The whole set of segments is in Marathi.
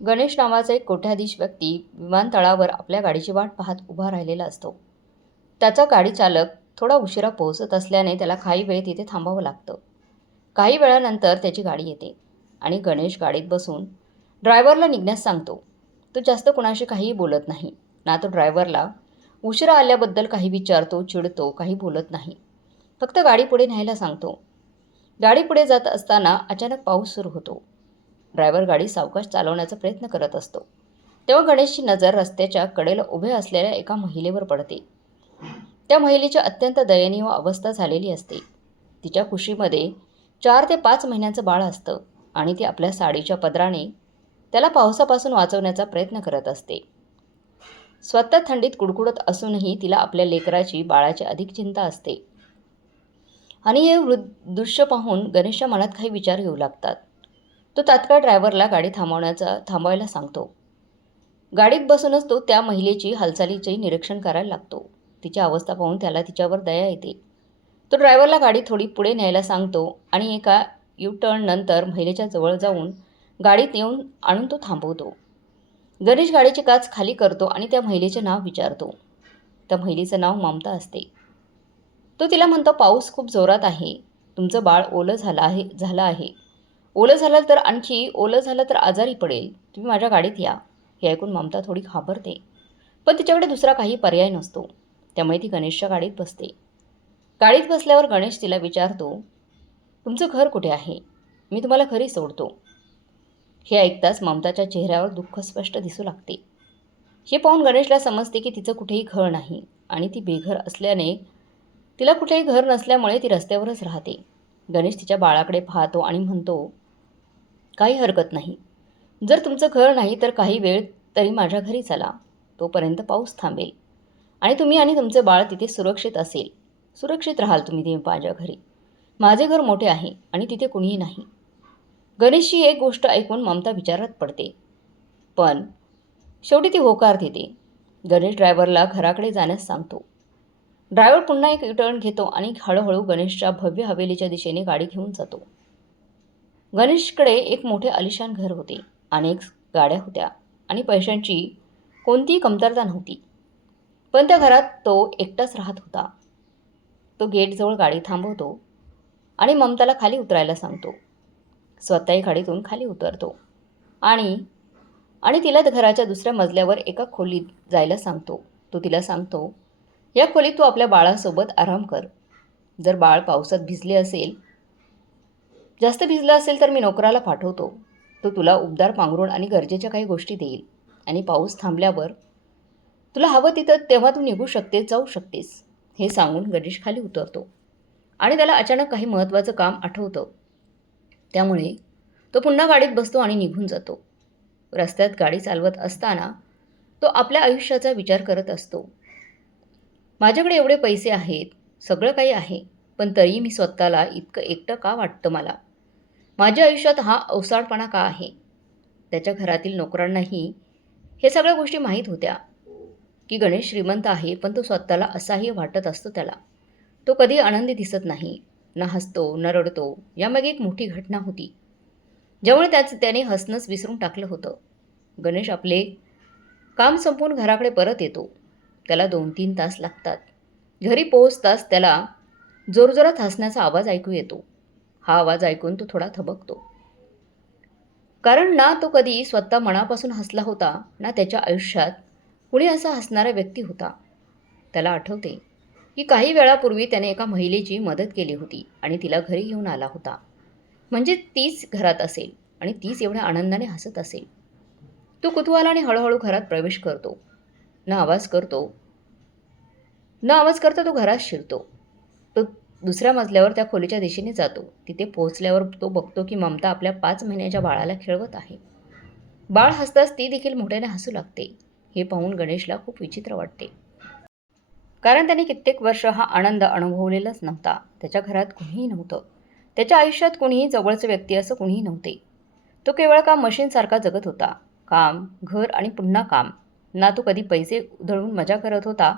गणेश नावाचा एक कोट्याधीश व्यक्ती विमानतळावर आपल्या गाडीची वाट पाहत उभा राहिलेला असतो. त्याचा गाडी चालक थोडा उशिरा पोहोचत असल्याने त्याला काही वेळ तिथे थांबावं लागतं. काही वेळानंतर त्याची गाडी येते आणि गणेश गाडीत बसून ड्रायव्हरला निघण्यास सांगतो. तो जास्त कुणाशी काहीही बोलत नाही. ना तो ड्रायव्हरला उशिरा आल्याबद्दल काही विचारतो, चिडतो, काही बोलत नाही. फक्त गाडी पुढे न्यायला सांगतो. गाडी पुढे जात असताना अचानक पाऊस सुरू होतो. ड्रायव्हर गाडी सावकाश चालवण्याचा प्रयत्न करत असतो. तेव्हा गणेशची नजर रस्त्याच्या कडेला उभे असलेल्या एका महिलेवर पडते. त्या महिलेची अत्यंत दयनीय अवस्था झालेली असते. तिच्या कुशीमध्ये 4 ते 5 महिन्यांचं बाळ असतं आणि ती आपल्या साडीच्या पदराने त्याला पावसापासून वाचवण्याचा प्रयत्न करत असते. स्वतः थंडीत कुडकुडत असूनही तिला आपल्या लेकराची, बाळाची अधिक चिंता असते. आणि हे दृश्य पाहून गणेशच्या मनात काही विचार येऊ लागतात. तो तात्काळ ड्रायव्हरला गाडी थांबवायला सांगतो. गाडीत बसूनच तो त्या महिलेची हालचालीचे निरीक्षण करायला लागतो. तिची अवस्था पाहून त्याला तिच्यावर दया येते. तो ड्रायव्हरला गाडी थोडी पुढे न्यायला सांगतो आणि एका यू-टर्न नंतर महिलेच्या जवळ जाऊन गाडीत आणून तो थांबवतो. गणेश गाडीची काच खाली करतो आणि त्या महिलेचे नाव विचारतो. त्या महिलेचं नाव ममता असते. तो तिला म्हणतो, पाऊस खूप जोरात आहे. तुमचं बाळ ओलं झालं आहे. ओलं झालं तर आणखी ओलं झालं तर आजारी पडेल. तुम्ही माझ्या गाडीत या. हे ऐकून ममता थोडी घाबरते. पण तिच्याकडे दुसरा काही पर्याय नसतो. त्यामुळे ती गणेशच्या गाडीत बसते. गाडीत बसल्यावर गणेश तिला विचारतो, तुमचं घर कुठे आहे? मी तुम्हाला घरी सोडतो. हे ऐकताच ममताच्या चेहऱ्यावर दुःख स्पष्ट दिसू लागते. हे पाहून गणेशला समजते की तिचं कुठेही घर नाही आणि ती बेघर असल्याने तिला कुठेही घर नसल्यामुळे ती रस्त्यावरच राहते. गणेश तिच्या बाळाकडे पाहतो आणि म्हणतो, काही हरकत नाही. जर तुमचं घर नाही तर काही वेळ तरी माझ्या घरी चला. तोपर्यंत पाऊस थांबेल आणि तुम्ही आणि तुमचे बाळ तिथे सुरक्षित असेल. सुरक्षित राहाल तुम्ही ते माझ्या घरी. माझे घर मोठे आहे आणि तिथे कुणीही नाही. गणेशची एक गोष्ट ऐकून ममता विचारात पडते. पण शेवटी ती होकार देते. गणेश ड्रायव्हरला घराकडे जाण्यास सांगतो. ड्रायव्हर पुन्हा एक टर्न घेतो आणि हळूहळू गणेशच्या भव्य हवेलीच्या दिशेने गाडी घेऊन जातो. गणेशकडे एक मोठे आलिशान घर होते. अनेक गाड्या होत्या आणि पैशांची कोणतीही कमतरता नव्हती. पण त्या घरात तो एकटाच राहत होता. तो गेटजवळ गाडी थांबवतो आणि ममताला खाली उतरायला सांगतो. स्वतःही गाडीतून खाली उतरतो आणि आणि तिला घराच्या दुसऱ्या मजल्यावर एका खोलीत जायला सांगतो. तो तिला सांगतो, या खोलीत तू आपल्या बाळासोबत आराम कर. जर बाळ पावसात जास्त भिजलं असेल तर मी नोकराला पाठवतो. तो तुला उबदार पांघरूण आणि गरजेच्या काही गोष्टी देईल आणि पाऊस थांबल्यावर तुला हवं तिथं तेव्हा तू निघू शकतेस, जाऊ शकतेस. हे सांगून गणेश खाली उतरतो आणि त्याला अचानक काही महत्त्वाचं काम आठवतं. त्यामुळे तो पुन्हा गाडीत बसतो आणि निघून जातो. रस्त्यात गाडी चालवत असताना तो आपल्या आयुष्याचा विचार करत असतो. माझ्याकडे एवढे पैसे आहेत, सगळं काही आहे, पण तरीही मी स्वतःला इतकं एकटं का वाटतं मला? माझ्या आयुष्यात हा अवसाडपणा का आहे? त्याच्या घरातील नोकरांनाही हे सगळ्या गोष्टी माहीत होत्या की गणेश श्रीमंत आहे, पण तो स्वतःला असाही वाटत असतो त्याला. तो कधी आनंदी दिसत नाही. ना हसतो, न रडतो. यामागे एक मोठी घटना होती, ज्यामुळे त्याने हसणंच विसरून टाकलं होतं. गणेश आपले काम संपवून घराकडे परत येतो. त्याला 2-3 तास लागतात. घरी पोहोचताच त्याला जोरजोरात हसण्याचा आवाज ऐकू येतो. हा आवाज ऐकून तो थोडा थबकतो. कारण ना तो कधी स्वतः मनापासून हसला होता, ना त्याच्या आयुष्यात कुणी असा हसणारा व्यक्ती होता. त्याला आठवते की काही वेळापूर्वी त्याने एका महिलेची मदत केली होती आणि तिला घरी घेऊन आला होता. म्हणजे तीच घरात असेल आणि तीच एवढ्या आनंदाने हसत असेल. तो कुतूहलाने हळूहळू घरात प्रवेश करतो. न आवाज करता तो घरात शिरतो. तो दुसऱ्या मजल्यावर त्या खोलीच्या दिशेने जातो. तिथे पोहोचल्यावर तो बघतो की ममता आपल्या 5 महिन्याच्या बाळाला खेळवत आहे. बाळ हसताच ती देखील मोठ्याने हसू लागते. हे पाहून गणेशला खूप विचित्र वाटते. कारण त्याने कित्येक वर्ष हा आनंद अनुभवलेलाच नव्हता. त्याच्या घरात कुणीही नव्हतं. त्याच्या आयुष्यात कुणीही जवळचे व्यक्ती असं कुणीही नव्हते. तो केवळ का मशीनसारखा जगत होता. काम, घर आणि पुन्हा काम. ना तो कधी पैसे उधळून मजा करत होता,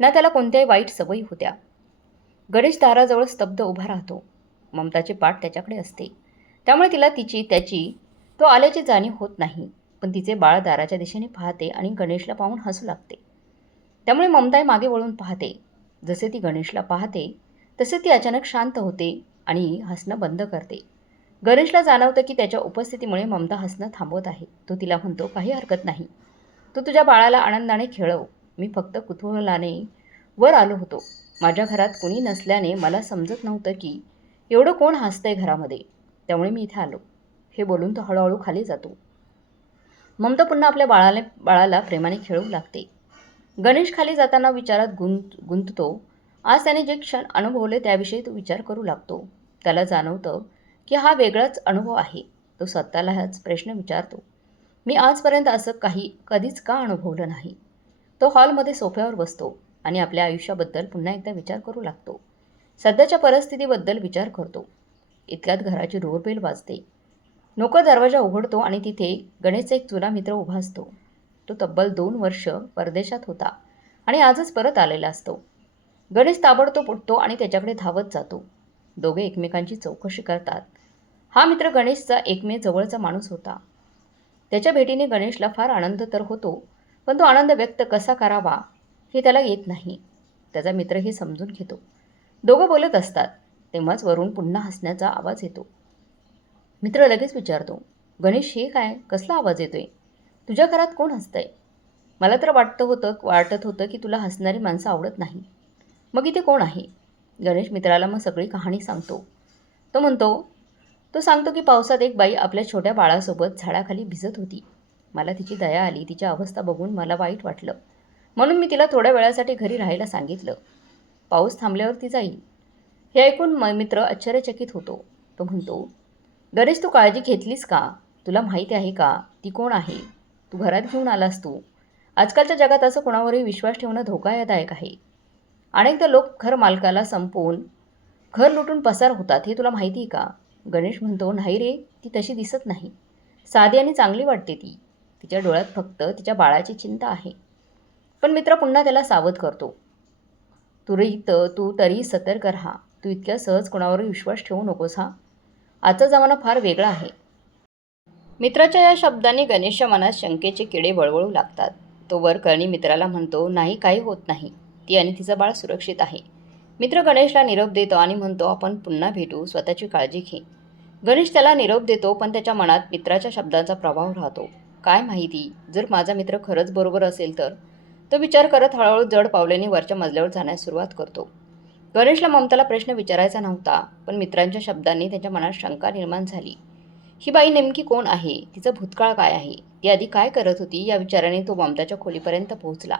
ना त्याला कोणत्याही वाईट सवयी होत्या. गणेश दाराजवळ स्तब्ध उभा राहतो. ममताची पाठ त्याच्याकडे असते. त्यामुळे तिला त्याची तो आल्याची जाणीव होत नाही. पण पण तिचे बाळ दाराच्या दिशेने पाहते आणि गणेशला पाहून हसू लागते. त्यामुळे ममता मागे वळून पाहते. जसे ती गणेशला पाहते तसे ती अचानक शांत होते आणि हसणं बंद करते. गणेशला जाणवतं की त्याच्या उपस्थितीमुळे ममता हसणं थांबवत आहे. तो तिला म्हणतो, काही हरकत नाही, तू तुझ्या बाळाला आनंदाने खेळव. मी फक्त कुतूहलाने वर आलो होतो. माझ्या घरात कुणी नसल्याने मला समजत नव्हतं की एवढं कोण हसतंय घरामध्ये, त्यामुळे मी इथे आलो. हे बोलून तो हळूहळू खाली जातो. ममता पुन्हा आपल्या बाळाला प्रेमाने खेळवू लागते. गणेश खाली जाताना विचारात गुंततो. आज त्याने जे क्षण अनुभवले त्याविषयी तो विचार करू लागतो. त्याला जाणवतं की हा वेगळाच अनुभव आहे. तो स्वतःलाच प्रश्न विचारतो, मी आजपर्यंत असं कधीच का अनुभवलं नाही. तो हॉलमध्ये सोफ्यावर बसतो आणि आपल्या आयुष्याबद्दल पुन्हा एकदा विचार करू लागतो. सध्याच्या परिस्थितीबद्दल विचार करतो. इतक्यात घराची डोरबेल वाजते. नोकर दरवाजा उघडतो आणि तिथे गणेशचा एक जुना मित्र उभा असतो. तो तब्बल 2 वर्ष परदेशात होता आणि आजच परत आलेला असतो. गणेश ताबडतोब उठतो आणि त्याच्याकडे धावत जातो. दोघे एकमेकांची चौकशी करतात. हा मित्र गणेशचा एकमेव जवळचा माणूस होता. त्याच्या भेटीने गणेशला फार आनंद तर होतो, पण तो आनंद व्यक्त कसा करावा हे त्याला येत नाही. त्याचा मित्र हे समजून घेतो. दोघं बोलत असतात तेव्हाच वरून पुन्हा हसण्याचा आवाज येतो. मित्र लगेच विचारतो, गणेश हे काय, कसला आवाज येतोय? तुझ्या घरात कोण हसतंय? मला तर वाटत होतं की तुला हसणारी माणसं आवडत नाही. मग इथे कोण आहे? गणेश मित्राला मग सगळी कहाणी सांगतो. तो सांगतो की पावसात एक बाई आपल्या छोट्या बाळासोबत झाडाखाली भिजत होती. मला तिची दया आली. तिची अवस्था बघून मला वाईट वाटलं, म्हणून मी तिला थोड्या वेळासाठी घरी राहायला सांगितलं. पाऊस थांबल्यावर ती जाईल. हे ऐकून मित्र आश्चर्यचकित होतो. तो म्हणतो, गणेश तू काळजी घेतलीस का? तुला माहिती आहे का ती कोण आहे? तू घरात घेऊन आलास तू. आजकालच्या जगात असं कोणावरही विश्वास ठेवणं धोकादायक आहे. अनेकदा लोक घर मालकाला संपवून घर लुटून पसार होतात, हे तुला माहिती आहे का? गणेश म्हणतो, नाही रे, ती तशी दिसत नाही. साधी आणि चांगली वाटते ती. तिच्या डोळ्यात फक्त तिच्या बाळाची चिंता आहे. पण मित्र पुन्हा त्याला सावध करतो. तू तरी सतर्क राहा. तू इतक्या सहज कोणावरही विश्वास ठेवू नकोस हा. आजचा जमाना फार वेगळा आहे. मित्राच्या या शब्दांनी गणेशच्या मनात शंकेचे किडे वळवळू लागतात. तो वर करणी मित्राला म्हणतो, नाही, काही होत नाही. ती आणि तिचं बाळ सुरक्षित आहे. मित्र गणेशला निरोप देतो आणि म्हणतो, आपण पुन्हा भेटू, स्वतःची काळजी घे. गणेश त्याला निरोप देतो, पण त्याच्या मनात मित्राच्या शब्दांचा प्रभाव राहतो. काय माहिती, जर माझा मित्र खरंच बरोबर असेल तर? तो विचार करत हळूहळू जड पावलांनी वरच्या मजल्यावर जाण्यास सुरुवात करतो. गणेशला ममताला प्रश्न विचारायचा नव्हता, पण मित्रांच्या शब्दांनी त्याच्या मनात शंका निर्माण झाली. ही बाई नेमकी कोण आहे? तिचं भूतकाळ काय आहे? ती आधी काय करत होती? या विचाराने तो ममताच्या खोलीपर्यंत पोहोचला.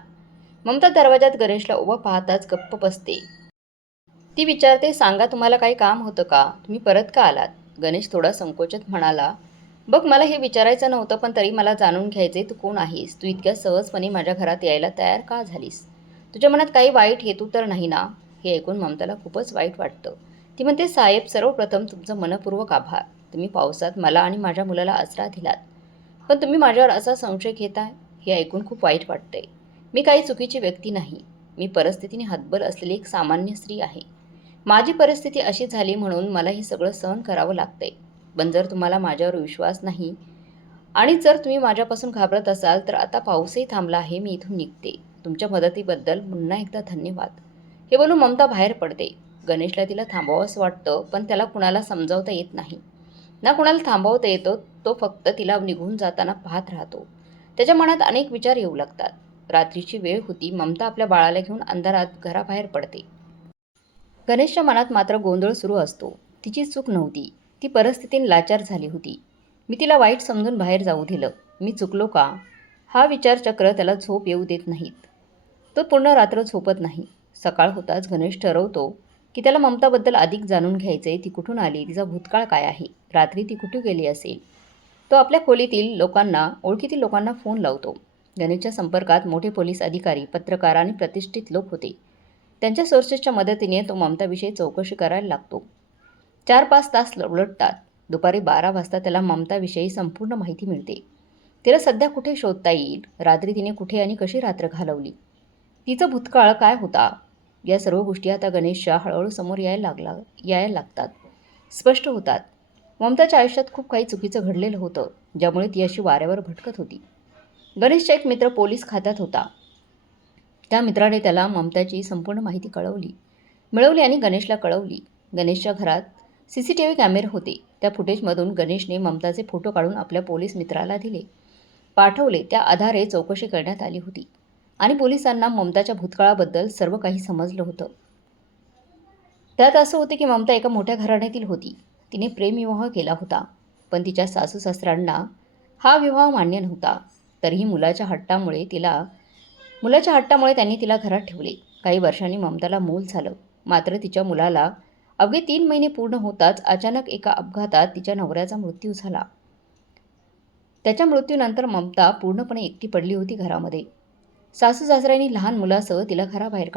ममता दरवाजात गणेशला उभं पाहताच गप्प बसते. ती विचारते, सांगा, तुम्हाला काही काम होतं का? तुम्ही परत का आलात? गणेश थोडा संकोचत म्हणाला, बघ, मला हे विचारायचं नव्हतं, पण तरी मला जाणून घ्यायचे, तू कोण आहेस? तू इतक्या सहजपणे माझ्या घरात यायला तयार का झालीस? तुझ्या मनात काही वाईट हेतू तर नाही ना? हे ऐकून ममताला खूपच वाईट वाटतं. ती म्हणते, साहेब, सर्वप्रथम तुमचं मनपूर्वक आभार. तुम्ही पावसात मला आणि माझ्या मुलाला आसरा दिलात. पण तुम्ही माझ्यावर असा संशय घेताय, हे ऐकून खूप वाईट वाटतंय. मी काही चुकीची व्यक्ती नाही. मी परिस्थितीने हतबल असलेली एक सामान्य स्त्री आहे. माझी परिस्थिती अशी झाली म्हणून मला हे सगळं सहन करावं लागतंय. पण जर तुम्हाला माझ्यावर विश्वास नाही आणि जर तुम्ही माझ्यापासून घाबरत असाल तर आता पाऊसही थांबला आहे, मी इथून निघते. तुमच्या मदतीबद्दल पुन्हा एकदा धन्यवाद. हे बोलून ममता बाहेर पडते. गणेशला तिला थांबवावंसं वाटतं, पण त्याला कुणाला समजावता येत नाही. ना कुणाला थांबवता येतो. तो फक्त तिला निघून जाताना पाहत राहतो. त्याच्या मनात अनेक विचार येऊ लागतात. रात्रीची वेळ होती. ममता आपल्या बाळाला घेऊन अंधारात घराबाहेर पडते. गणेशच्या मनात मात्र गोंधळ सुरू असतो. तिची चूक नव्हती. ती परिस्थितीने लाचार झाली होती. मी तिला वाईट समजून बाहेर जाऊ दिलं. मी चुकलो का? हा विचारचक्र त्याला झोप येऊ देत नाहीत. तो पूर्ण रात्र झोपत नाही. सकाळ होताच गणेश ठरवतो की त्याला ममताबद्दल अधिक जाणून घ्यायचे. ती कुठून आली? तिचा भूतकाळ काय आहे? रात्री ती कुठे गेली असेल? तो आपल्या खोलीतील ओळखीतील लोकांना फोन लावतो. गणेशच्या संपर्कात मोठे पोलीस अधिकारी, पत्रकार आणि प्रतिष्ठित लोक होते. त्यांच्या सोर्सेसच्या मदतीने तो ममताविषयी चौकशी करायला लागतो. 4-5 तास उलटतात. दुपारी 12 वाजता त्याला ममताविषयी संपूर्ण माहिती मिळते. तिला सध्या कुठे शोधता येईल? रात्री तिने कुठे आणि कशी रात्र घालवली? तिचा भूतकाळ काय होता? या सर्व गोष्टी आता गणेशच्या हळूहळू समोर यायला लागतात. स्पष्ट होतात. ममताच्या आयुष्यात खूप काही चुकीचं घडलेलं होतं, ज्यामुळे ती अशी वाऱ्यावर भटकत होती. गणेशचा एक मित्र पोलीस खात्यात होता. त्या मित्राने त्याला ममताची संपूर्ण माहिती मिळवली आणि गणेशला कळवली. गणेशच्या घरात CCTV कॅमेरे होते. त्या फुटेजमधून गणेशने ममताचे फोटो काढून आपल्या पोलीस मित्राला पाठवले. त्या आधारे चौकशी करण्यात आली होती आणि पोलिसांना ममताच्या भूतकाळाबद्दल सर्व काही समजलं होतं. त्यात असं होतं की ममता एका मोठ्या घराण्यातील होती. तिने प्रेमविवाह केला होता, पण तिच्या सासू-सासऱ्यांना हा विवाह मान्य नव्हता. तरीही मुलाच्या हट्टामुळे त्यांनी तिला घरात ठेवले. काही वर्षांनी ममताला मूल झालं. मात्र तिच्या मुलाला अवघे 3 महिने पूर्ण होताच अचानक एका अपघातात तिच्या नवऱ्याचा मृत्यू झाला. त्याच्या मृत्यूनंतर ममता पूर्णपणे एकटी पडली होती घरामध्ये. सासू-सासऱ्यांनी लहान मुलासह तिला घराबाहेर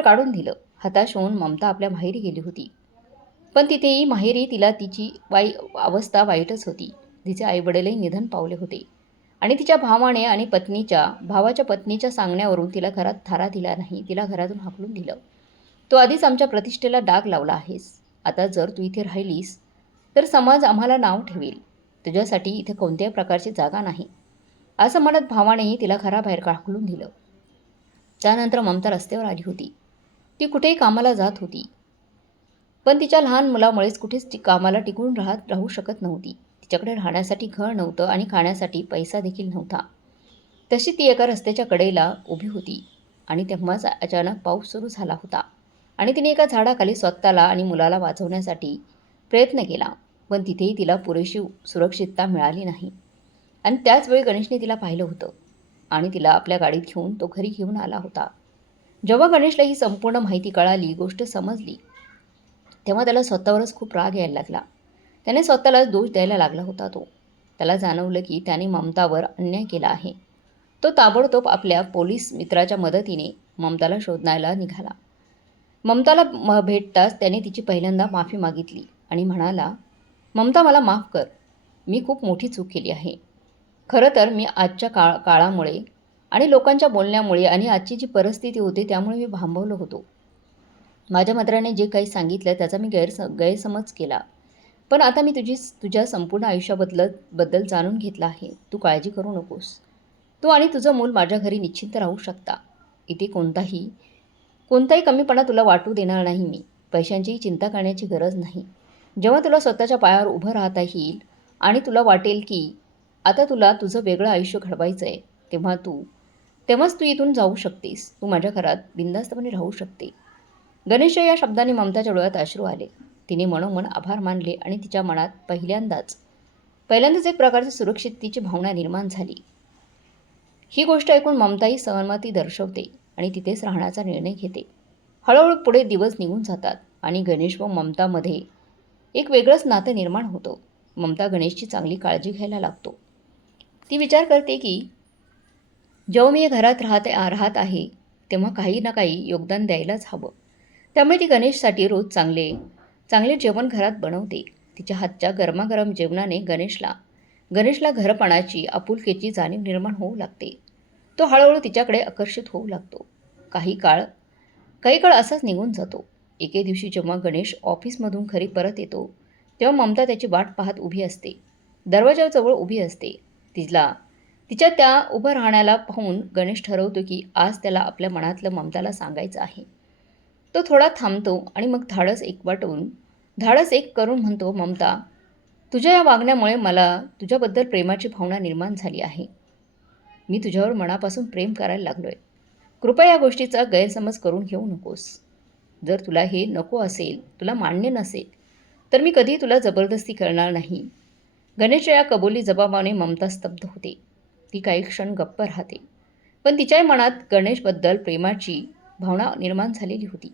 काढून दिलं. हताश होऊन ममता आपल्या माहेरी गेली होती. पण तिथेही माहेरी तिला तिची अवस्था वाईटच होती. तिचे आईवडीलही निधन पावले होते आणि तिच्या भावाने आणि भावाच्या पत्नीच्या सांगण्यावरून तिला घरात थारा दिला नाही. तिला घरातून हाकलून दिलं. "तू आधीच आमच्या प्रतिष्ठेला डाग लावला आहेस. आता जर तू इथे राहिलीस तर समाज आम्हाला नाव ठेवेल. तुझ्यासाठी इथे कोणत्याही प्रकारची जागा नाही," असं म्हणत भावानेही तिला घराबाहेर हाकलून दिलं. त्यानंतर ममता रस्त्यावर आली होती. ती कुठेही कामाला जात होती, पण तिच्या लहान मुलामुळेच कुठेच कामाला टिकून राहू शकत नव्हती. तिच्याकडे राहण्यासाठी घर नव्हतं आणि खाण्यासाठी पैसा देखील नव्हता. तशी ती एका रस्त्याच्या कडेला उभी होती आणि तेव्हाच अचानक पाऊस सुरू झाला होता आणि तिने एका झाडाखाली स्वतःला आणि मुलाला वाचवण्यासाठी प्रयत्न केला. पण तिथेही तिला पुरेशी सुरक्षितता मिळाली नाही आणि त्याच वेळी गणेशने तिला पाहिलं होतं आणि तिला आपल्या गाडीत घेऊन तो घरी घेऊन आला होता. जेव्हा गणेशला ही संपूर्ण माहिती कळाली, गोष्ट समजली, तेव्हा त्याला स्वतःवरच खूप राग यायला लागला. त्याने स्वतःलाच दोष द्यायला लागला होता. त्याला जाणवलं की त्याने ममतावर अन्याय केला आहे. तो ताबडतोब आपल्या पोलीस मित्राच्या मदतीने ममताला शोधायला निघाला. ममताला भेटताच त्याने तिची पहिल्यांदा माफी मागितली आणि म्हणाला, "ममता, मला माफ कर. मी खूप मोठी चूक केली आहे. खरं तर मी आजच्या काळामुळे आणि लोकांच्या बोलण्यामुळे आणि आजची जी परिस्थिती होती त्यामुळे मी भांबवलो होतो. माझ्या मित्राने जे काही सांगितलं त्याचा मी गैरसमज केला. पण आता मी तुझ्या संपूर्ण आयुष्याबद्दल जाणून घेतलं आहे. तू काळजी करू नकोस. तू आणि तुझं मूल माझ्या घरी निश्चिंत राहू शकता. इथे कोणताही कमीपणा तुला वाटू देणार नाही मी. पैशांचीही चिंता करण्याची गरज नाही. जेव्हा तुला स्वतःच्या पायावर उभं राहता येईल आणि तुला वाटेल की आता तुला तुझं वेगळं आयुष्य घडवायचं आहे, तेव्हाच तू इथून जाऊ शकतेस. तू माझ्या घरात बिनधास्तपणे राहू शकते." गणेशच्या या शब्दांनी ममताच्या डोळ्यात अश्रू आले. तिने मनोमन आभार मानले आणि तिच्या मनात पहिल्यांदाच एक प्रकारची सुरक्षिततेची भावना निर्माण झाली. ही गोष्ट ऐकून ममताही सहमती दर्शवते आणि तिथेच राहण्याचा निर्णय घेते. हळूहळू पुढे दिवस निघून जातात आणि गणेश व ममतामध्ये एक वेगळंच नातं निर्माण होतं. ममता गणेशची चांगली काळजी घ्यायला लागतो. ती विचार करते की जेव्हा मी या घरात राहत आहे तेव्हा काही ना काही योगदान द्यायलाच हवं. त्यामुळे ती गणेशसाठी रोज चांगले जेवण घरात बनवते. तिच्या हातच्या गरमागरम जेवणाने गणेशला घरपणाची, आपुलकीची जाणीव निर्माण होऊ लागते. तो हळूहळू तिच्याकडे आकर्षित होऊ लागतो. काही काळ असाच निघून जातो. एके दिवशी जेव्हा गणेश ऑफिसमधून घरी परत येतो तेव्हा ममता त्याची वाट पाहत उभी असते. दरवाजाजवळ उभी असते. तिच्या त्या उभं राहण्याला पाहून गणेश ठरवतो की आज त्याला आपल्या मनातलं ममताला सांगायचं आहे. तो थोडा थांबतो आणि मग धाडस एक करून म्हणतो, "ममता, तुझ्या या वागण्यामुळे मला तुझ्याबद्दल प्रेमाची भावना निर्माण झाली आहे. मी तुझ्यावर मनापासून प्रेम करायला लागलोय. कृपया या गोष्टीचा गैरसमज करून घेऊ नकोस. जर तुला हे नको असेल, तुला मान्य नसेल, तर मी कधीही तुला जबरदस्ती करणार नाही." गणेशच्या या कबुली जबाबाने ममता स्तब्ध होते. ती काही क्षण गप्प राहते. पण तिच्याही मनात गणेशबद्दल प्रेमाची भावना निर्माण झालेली होती.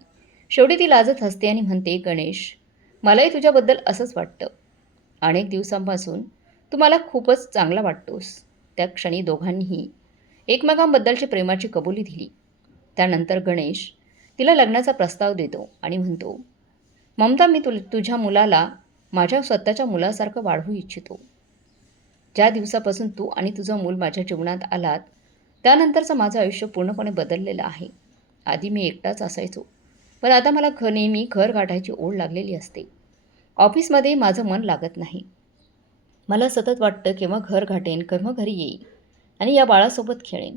शेवटी ती लाजत हसते आणि म्हणते, "गणेश, मलाही तुझ्याबद्दल असंच वाटतं. अनेक दिवसांपासून तू मला खूपच चांगला वाटतोस." त्या क्षणी दोघांनीही एकमेकांबद्दलची प्रेमाची कबुली दिली. त्यानंतर गणेश तिला लग्नाचा प्रस्ताव देतो आणि म्हणतो, "ममता, मी तुझ्या मुलाला माझ्या स्वतःच्या मुलासारखं वाढवू इच्छितो. ज्या दिवसापासून तू आणि तुझं मूल माझ्या जीवनात आलात त्यानंतरचं माझं आयुष्य पूर्णपणे बदललेलं आहे. आधी मी एकटाच असायचो, पण आता मला नेहमी घर गाठायची ओढ लागलेली असते. ऑफिसमध्ये माझं मन लागत नाही. मला सतत वाटतं केव्हा घर गाठेन, केव्हा घरी येईन आणि या बाळासोबत खेळेन.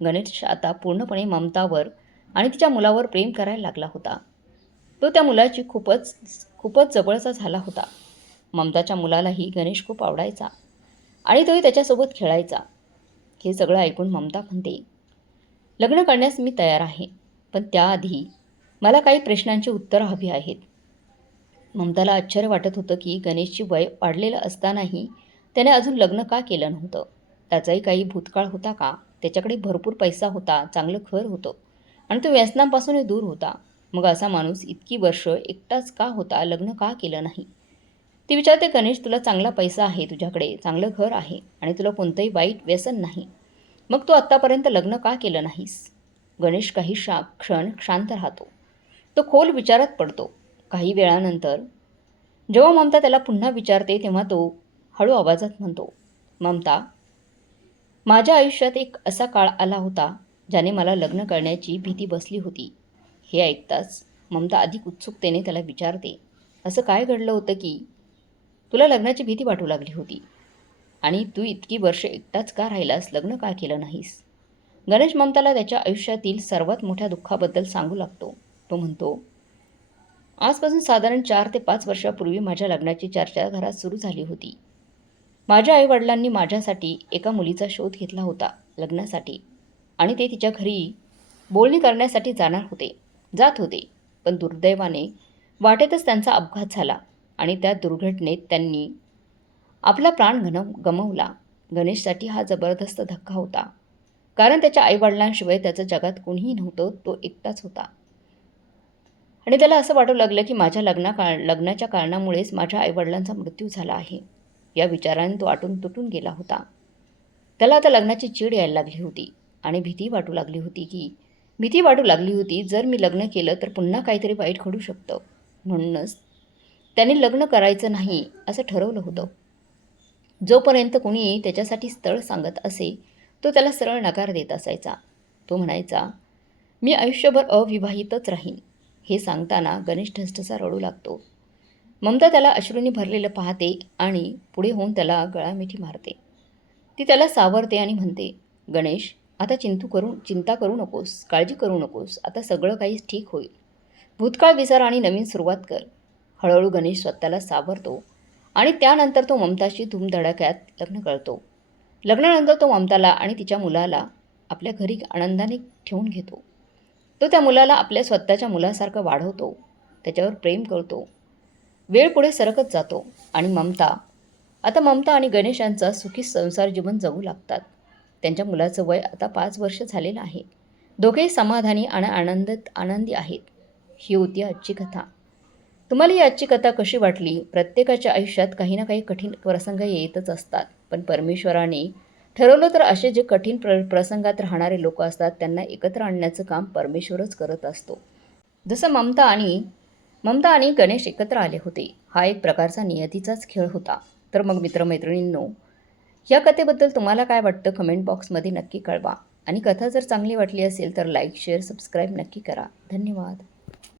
गणेश आता पूर्णपणे ममतावर आणि तिच्या मुलावर प्रेम करायला लागला होता. तो त्या मुलाची खूपच खूपच जवळचा झाला होता. ममताच्या मुलालाही गणेश खूप आवडायचा आणि तोही त्याच्यासोबत खेळायचा. हे सगळं ऐकून ममता म्हणते, लग्न करण्यास मी तयार आहे, पण त्याआधी मला काही प्रश्नांची उत्तरं हवी आहेत. ममताला आश्चर्य वाटत होतं की गणेशची वय वाढलेलं असतानाही त्याने अजून लग्न का केलं नव्हतं. त्याचाही काही भूतकाळ होता का? त्याच्याकडे भरपूर पैसा होता, चांगलं घर होतं आणि तो व्यसनांपासूनही दूर होता. मग असा माणूस इतकी वर्ष एकटाच का होता, लग्न का केलं नाही? ती विचारते, गणेश तुला चांगला पैसा आहे, तुझ्याकडे चांगलं घर आहे आणि तुला कोणतंही वाईट व्यसन नाही. मग तू आत्तापर्यंत लग्न का केलं नाहीस? गणेश काही क्षण शांत राहतो. तो खोल विचारात पडतो. काही वेळानंतर जेव्हा ममता त्याला पुन्हा विचारते तेव्हा तो हळू आवाजात म्हणतो, ममता, माझ्या आयुष्यात एक असा काळ आला होता ज्याने मला लग्न करण्याची भीती बसली होती. हे ऐकताच ममता अधिक उत्सुकतेने त्याला विचारते, असं काय घडलं होतं की तुला लग्नाची भीती वाटू लागली होती आणि तू इतकी वर्ष एकटाच का राहिलास, लग्न का केलं नाहीस? गणेश ममताला त्याच्या आयुष्यातील सर्वात मोठ्या दुःखाबद्दल सांगू लागतो. तो म्हणतो, आजपासून साधारण 4 ते 5 वर्षापूर्वी माझ्या लग्नाची चर्चा घरात सुरू झाली होती. माझ्या आईवडिलांनी माझ्यासाठी एका मुलीचा शोध घेतला होता लग्नासाठी आणि ते तिच्या घरी बोलणी करण्यासाठी जात होते. पण दुर्दैवाने वाटेतच त्यांचा अपघात झाला आणि त्या दुर्घटनेत त्यांनी आपला प्राण गमावला. गणेशसाठी हा जबरदस्त धक्का होता. कारण त्याच्या आईवडिलांशिवाय त्याचं जगात कोणीही नव्हतं. तो एकटाच होता. आणि त्याला असं वाटू लागलं की माझ्या लग्नाच्या कारणामुळेच माझ्या आईवडिलांचा मृत्यू झाला आहे. या विचाराने तो आटून तुटून गेला होता. त्याला आता लग्नाची चीड यायला लागली होती आणि भीती वाटू लागली होती जर मी लग्न केलं तर पुन्हा काहीतरी वाईट घडू शकतं. म्हणूनच त्याने लग्न करायचं नाही असं ठरवलं होतं. जोपर्यंत कोणी त्याच्यासाठी स्थळ सांगत असे तो त्याला सरळ नकार देत असायचा. तो म्हणायचा, मी आयुष्यभर अविवाहितच राहीन. हे सांगताना गणेश ढसढसा रडू लागतो. ममता त्याला अश्रूंनी भरलेलं पाहते आणि पुढे होऊन त्याला गळामिठी मारते. ती त्याला सावरते आणि म्हणते, गणेश, आता चिंता करू नकोस, काळजी करू नकोस. आता सगळं काही ठीक होईल. भूतकाळ विसर आणि नवीन सुरुवात कर. हळूहळू गणेश स्वतःला सावरतो आणि त्यानंतर तो ममताशी धूमधडाक्यात लग्न करतो. लग्नानंतर तो ममताला आणि तिच्या मुलाला आपल्या घरी आनंदाने ठेवून घेतो. तो त्या मुलाला आपल्या स्वतःच्या मुलासारखं वाढवतो, त्याच्यावर प्रेम करतो. वेळ पुढे सरकत जातो आणि ममता आणि गणेश यांचा सुखी संसार जीवन जगू लागतात. त्यांच्या मुलाचं वय आता 5 वर्ष झालेलं आहे. दोघेही समाधानी आणि आनंदी आहेत. ही होती आजची कथा. तुम्हाला ही आजची कथा कशी वाटली? प्रत्येकाच्या आयुष्यात काही ना काही कठीण प्रसंग येतच असतात. पण परमेश्वराने ठरवलं तर असे जे कठीण प्रसंगात राहणारे लोक असतात त्यांना एकत्र आणण्याचं काम परमेश्वरच करत असतो. जसं ममता आणि गणेश एकत्र आले होते. हा एक प्रकारचा नियतीचाच खेळ होता. तर मग मित्रमैत्रिणींनो, या कथेबद्दल तुम्हाला काय वाटतं कमेंट बॉक्समध्ये नक्की कळवा. आणि कथा जर चांगली वाटली असेल तर लाईक, शेअर, सबस्क्राईब नक्की करा. धन्यवाद.